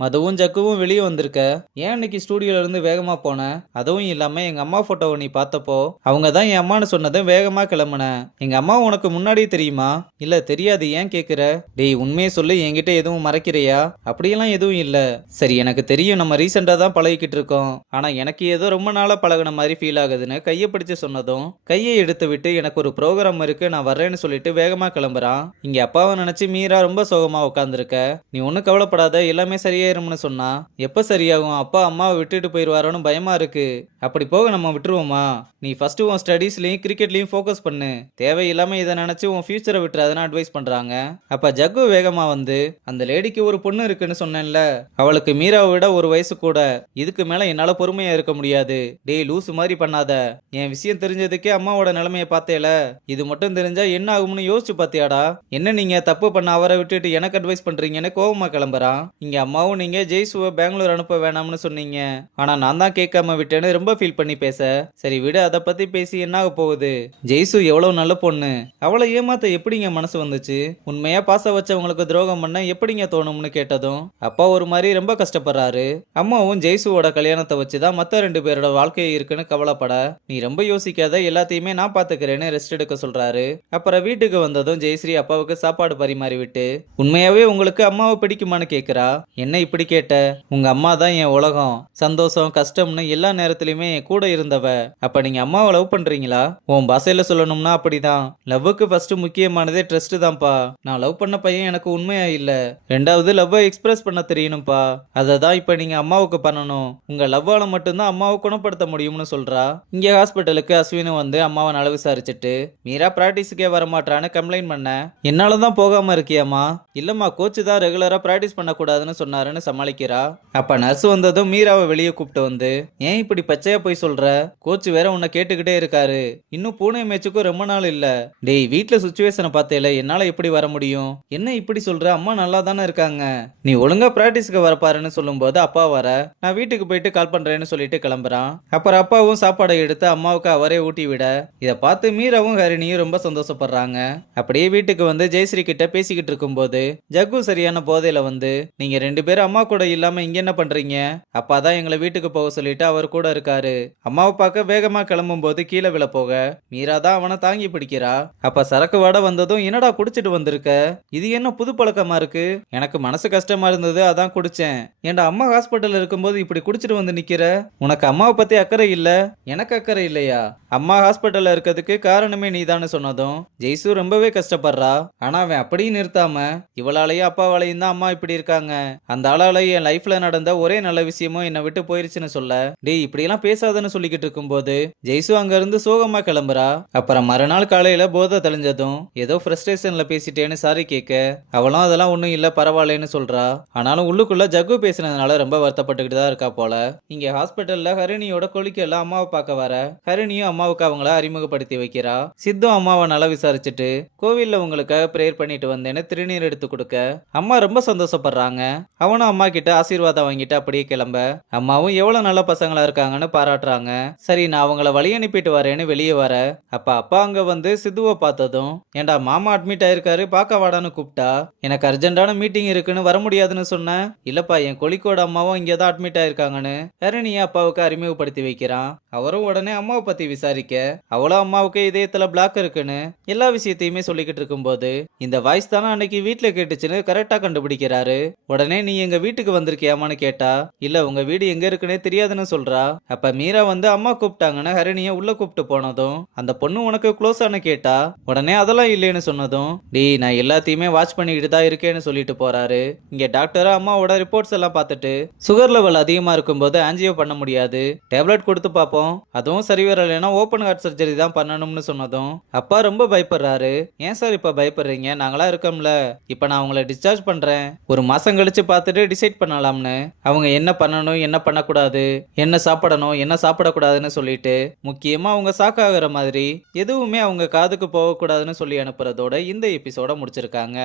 மதுவும் ஜக்குவும் வெளியே வந்திருக்க. ஏன் இன்னைக்கு ஸ்டூடியோல இருந்து வேகமா போன? அதுவும் இல்லாம எங்க அம்மா போட்டோவை நீ பார்த்தப்போ அவங்க தான் என் அம்மான்னு சொன்னதை வேகமா கிளம்புனேன். எங்க அம்மா உனக்கு முன்னாடியே தெரியுமா? இல்ல தெரியாது, ஏன் கேக்குற? டேய் உண்மையை சொல்லு, என்கிட்ட எதுவும் மறைக்கிறியா? அப்படியெல்லாம் எதுவும் இல்ல. சரி எனக்கு தெரியும், நம்ம ரீசெண்டா தான் பழகிக்கிட்டு இருக்கோம். ஆனா எனக்கு ஏதோ ரொம்ப நாளா பழகுன மாதிரி ஃபீல் ஆகுதுன்னு கையை பிடிச்சு சொன்னதும் கையை எடுத்து விட்டு எனக்கு ஒரு ப்ரோக்ராம் இருக்கு நான் வர்றேன்னு சொல்லிட்டு வேகமா கிளம்புறான். இங்க அப்பாவை நினைச்சு மீரா ரொம்ப சோகமா உட்காந்துருக்க. நீ ஒன்னும் கவலைப்படாத, எல்லாமே சரியாயிரும்னு சொன்னா. எப்ப சரியாகும்? அப்பா அம்மாவை விட்டுட்டு போயிடுவாரோன்னு பயமா இருக்கு. அப்படி போக நம்ம விட்டுருவோமா? நீ ஃபர்ஸ்ட் உன் ஸ்டடீஸ்லயும் கிரிக்கெட்லயும் ஃபோக்கஸ் பண்ணு. தேவையில்லாம இதை நினைச்சு உன் ஃபியூச்சரை விட்டுறாதுன்னு அட்வைஸ் பண்றாங்க. அப்ப ஜக்கு வேகமா வந்து, அந்த லேடிக்கு ஒரு பொண்ணு இருக்குன்னு சொன்னேன்ல, அவளுக்கு மீராவை விட ஒரு வயசு கூட. இதுக்கு மேல என்னால பொறுமையா இருக்க முடியாது. டேய் லூசு மாதிரி பண்ணாத. என் விஷயம் தெரிஞ்சதுக்கே அம்மாவோட நிலைமையை பார்த்தேல, இது மட்டும் தெரிஞ்சா என்ன ஆகும்னு யோசிச்சு பாத்தியாடா? என்ன நீங்க தப்பு பண்ண அவரை விட்டுட்டு எனக்கு அட்வைஸ் பண்றீங்கன்னு கோவமா கிளம்புறான். இங்க அம்மாவும் நீங்க ஜெய்சுவை பெங்களூர் அனுப்ப வேணாம்னு சொன்னீங்க, ஆனா நான் தான் கேட்காம விட்டேன்னு ரொம்ப ஃபீல் பண்ணி பேச. சரி விடு, அதை பத்தி பேசி என்ன ஆக போகுது? ஜெய்சு எவ்வளவு நல்ல பொண்ணு, அவளை ஏமாத்த எப்படிங்க மனசு வந்துச்சு? உண்மையா பாச வச்சவங்களுக்கு துரோகம் பண்ண எப்படிங்க தோணும்னு கேட்டதும் அப்பா ஒரு மாதிரி ரொம்ப கஷ்டப்படுறாரு. அம்மாவும் ஜெய்சுவோட கல்யாணத்தை வச்சுதான் மத்த 2 பேரோட வாழ்க்கை இருக்குன்னு கவலைப்பட, நீ ரொம்ப யோசிக்காத, எல்லாத்தையுமே நான் பாத்துக்கிறேன்னு ரெஸ்ட் எடுக்க சொல்றாரு. அப்புறம் வீட்டுக்கு வந்ததும் ஜெயஸ்ரீ அப்பாவுக்கு சாப்பாடு பரிமாறி விட்டு, உண்மையாவே உங்களுக்கு அம்மாவை பிடிக்குமான்னு கேக்குறா. என்ன இப்படி கேட்ட? உங்க அம்மா தான் என் உலகம், சந்தோஷம் கஷ்டம்னு எல்லா நேரத்திலுமே என் கூட இருந்தவ. அப்ப நீங்க அம்மாவை லவ் பண்றீங்களா? உன் பாசையில சொல்லணும்னா அப்படிதான். லவ்வுக்கு ஃபர்ஸ்ட் முக்கியமானதே ட்ரஸ்ட் தான்ப்பா. நான் லவ் பண்ண பையன் எனக்கு உண்மையா இல்ல. ரெண்டாவது லவ்வை எக்ஸ்பிரஸ் பண்ண தெரியணும்ப்பா. அதை தான் இப்ப நீங்க அம்மாவுக்கு பண்ணணும். உங்க லவ்வால மட்டும்தான் அம்மாவை குணப்படுத்த முடியும்னு சொல்றா. இங்க ஹாஸ்பிட்டலுக்கு அஸ்வினு வந்து அம்மாவை நல விசாரிச்சுட்டு, மீரா பிராக்டிஸுக்கே வரமாட்டான்னு கம்ப்ளைண்ட் பண்ண, என்னாலதான் போகாம இருக்கியாமா? இல்லம்மா, கோச்சு தான் ரெகுலரா பிராக்டிஸ் பண்ணக்கூடாதுன்னு சொன்னாருன்னு சமாளிக்கிறா. அப்ப நர்ஸ் வந்ததும் மீராவை வெளியே கூப்பிட்டு வந்து, ஏன் இப்படி பச்சையா போய் சொல்ற? கோச் வேற உன்னை கேட்டுக்கிட்டே இருக்காரு. இன்னும் பூனை மேட்சுக்கும் ரொம்ப நாள் இல்ல. டேய் வீட்டுல சுச்சுவேஷனை பார்த்தேல, என்னால எப்படி வர முடியும்? என்ன இப்படி சொல்ற? அம்மா நல்லா தானே இருக்காங்க. நீ ஒழுங்கா பிராக்டிஸ்க்கு வரப்பாருன்னு சொல்லும் போது அப்பா வர, நான் வீட்டுக்கு போயிட்டு கால் பண்றேன்னு சொல்லிட்டு கிளம்புறான். அப்புறம் அப்பாவும் சாப்பாடை எடுத்து அம்மாவுக்கு அவரே ஊட்டி விட, இதை பார்த்து மீராவும் ஹரிணியும் ரொம்ப சந்தோஷப்படுறாங்க. அப்படியே வீட்டுக்கு வந்து ஜெயஸ்ரீ கிட்ட பேசிக்கிட்டு இருக்கும்போது ஜக்கு சரியான போதையில வந்து, நீங்க 2 பேரும் அம்மா கூட இல்லாம இங்க என்ன பண்றீங்க? அப்பா தான் எங்களை வீட்டுக்கு போக சொல்லிட்டு அவர் கூட இருக்காரு. அம்மாவை பார்க்க வேகமா கிளம்பும் போது கீழே விழ போக மீரா தான் அவனை தாங்கி பிடிக்கிறா. அப்ப சரக்கு வாட வந்ததும், என்னடா குடிச்சிட்டு வந்திருக்க? இது என்ன புது பழக்கமா இருக்கு? எனக்கு மனசு கஷ்டமா இருந்தது, அதான் குடிச்சேன். ஏன்டா அம்மா ஹாஸ்பிட்டல் இருக்கும்போது இப்படி குடிச்சிட்டு வந்து நிக்கிற? உனக்கு அம்மாவை பத்தி அக்கறை இல்ல? எனக்கு அக்கறை இல்லையா? அம்மா ஹாஸ்பிட்டல்ல இருக்கிறதுக்கு காரணமே நீதான்னு சொன்னதும் ஜெய்சு ரொம்பவே கஷ்டப்படுறா. ஆனா அவன் அப்படியும் நிறுத்தாம, இவளாலையும் அப்பாவாலையும் தான் அம்மா இப்படி இருக்காங்க. அந்த ஆளால என் லைஃப்ல நடந்த ஒரே நல்ல விஷயமும் என்னை விட்டு போயிருச்சுன்னு சொல்ல, டேய் இப்படி எல்லாம் பேசாதன்னு சொல்லிக்கிட்டு இருக்கும்போது ஜெய்சு அங்க இருந்து சோகமா கிளம்புறா. அப்புறம் மறுநாள் காலையில போதை தெளிஞ்சதும் ஏதோ ஃப்ரஸ்ட்ரேஷன்ல பேசிட்டேன்னு சாரி கேட்க, அவளும் அதெல்லாம் ஒண்ணும் இல்ல பரவாயில்லன்னு சொல்றா. ஆனாலும் உள்ளுக்குள்ள ஜக்கு பேசினதுனால ரொம்ப வருத்தப்பட்டுக்கிட்டு தான் இருக்கா போல. இங்க ஹாஸ்பிட்டல்ல ஹரிணியோட கொலிக்கு எல்லாம் அம்மாவை பார்க்க வர, ஹரிணியும் அம்மாவுக்கு அவங்கள அறிமுகப்படுத்தி வைக்கிறா. சித்தும் அம்மாவை நல்லா விசாரிச்சுட்டு, கோவில்ல உங்களுக்காக பிரேயர் பண்ணிட்டு வந்தேன்னு திருநீர் எடுத்து கொடுக்க அம்மா ரொம்ப சந்தோஷப்படுறாங்க. அவனும் அம்மா கிட்ட ஆசீர்வாதம் வாங்கிட்டு அப்படியே கிளம்ப, அம்மாவும் எவ்வளவு நல்ல பசங்களா இருக்காங்கன்னு பாராட்டுறாங்க. சரி நான் அவங்கள வழி அனுப்பிட்டு வரேன்னு வெளியே வர, அப்ப அப்பா அங்க வந்து சித்துவை பார்த்ததும், ஏண்டா மாமா அட்மிட் ஆயிருக்காரு, பார்க்க வாடான்னு கூப்பிட்டா. எனக்கு அர்ஜென்டான மீட்டிங் இருக்குன்னு வர முடியாதுன்னு சொன்னேன். இல்லப்பா, என் கொலிக்கோட அம்மாவும் இங்கதான் அட்மிட் ஆயிருக்காங்கன்னு ஹரிணியை அப்பாவுக்கு அறிமுகப்படுத்தி வைக்கிறான். அவரும் உடனே அம்மாவை பத்தி விசாரிக்க, அவளும் அம்மாவுக்கு இதயத்துல பிளாக் இருக்குன்னு எல்லா விஷயத்தையுமே சொல்லிக்கிட்டு இருக்கும்போது, இந்த வாய்ஸ் தானே அன்னைக்கு வீட்டுல கேட்டுச்சுன்னு கரெக்டா கண்டுபிடிக்கிறாரு. உடனே நீ எங்க வீட்டுக்கு வந்திருக்கியாமான்னு கேட்டா, இல்ல உங்க வீடு எங்க இருக்குன்னே தெரியாதுன்னு சொல்றா. அப்ப மீரா வந்து அம்மா கூப்பிட்டாங்கன்னு ஹரிணிய உள்ள கூப்பிட்டு போனதும், அந்த பொண்ணு உனக்கு க்ளோஸ் ஆனு கேட்டா, உடனே அதெல்லாம் இல்லைன்னு சொன்னதும், டேய் நான் எல்லாத்தையுமே வாட்ச் பண்ணிக்கிட்டு தான் இருக்கேன்னு சொல்லிட்டு போறாரு. இங்க டாக்டர் அம்மாவோட ரிப்போர்ட்ஸ் எல்லாம் பார்த்துட்டு, சுகர் லெவல் அதிகமா இருக்கும்போது ஆன்ஜியோ பண்ண முடியாது, டேப்லெட் கொடுத்து பார்ப்போம், அதுவும் சரி வரலைன்னா ஓபன் ஹார்ட் சர்ஜரி தான் பண்ணணும்னு சொன்னதும் அப்பா ரொம்ப பயப்படுறாரு. ஏன் சார் இப்ப பயப்படுறீங்க? நாங்களா இருக்கோம்ல, இப்ப நான் உங்களை டிஸ்சார்ஜ் பண்றேன், ஒரு மாசம் கழிச்சு பார்த்துட்டு டிசைட் பண்ணலாம்னு. அவங்க என்ன பண்ணணும் என்ன பண்ணக்கூடாது, என்ன சாப்பிடணும் என்ன சாப்பிடக்கூடாதுன்னு சொல்லிட்டு, முக்கியமா அவங்க சாக்காகிற மாதிரி எதுவுமே அவங்க காதுக்கு போகக்கூடாதுன்னு சொல்லி அனுப்புறதோட இந்த எபிசோட முடிச்சிருக்காங்க.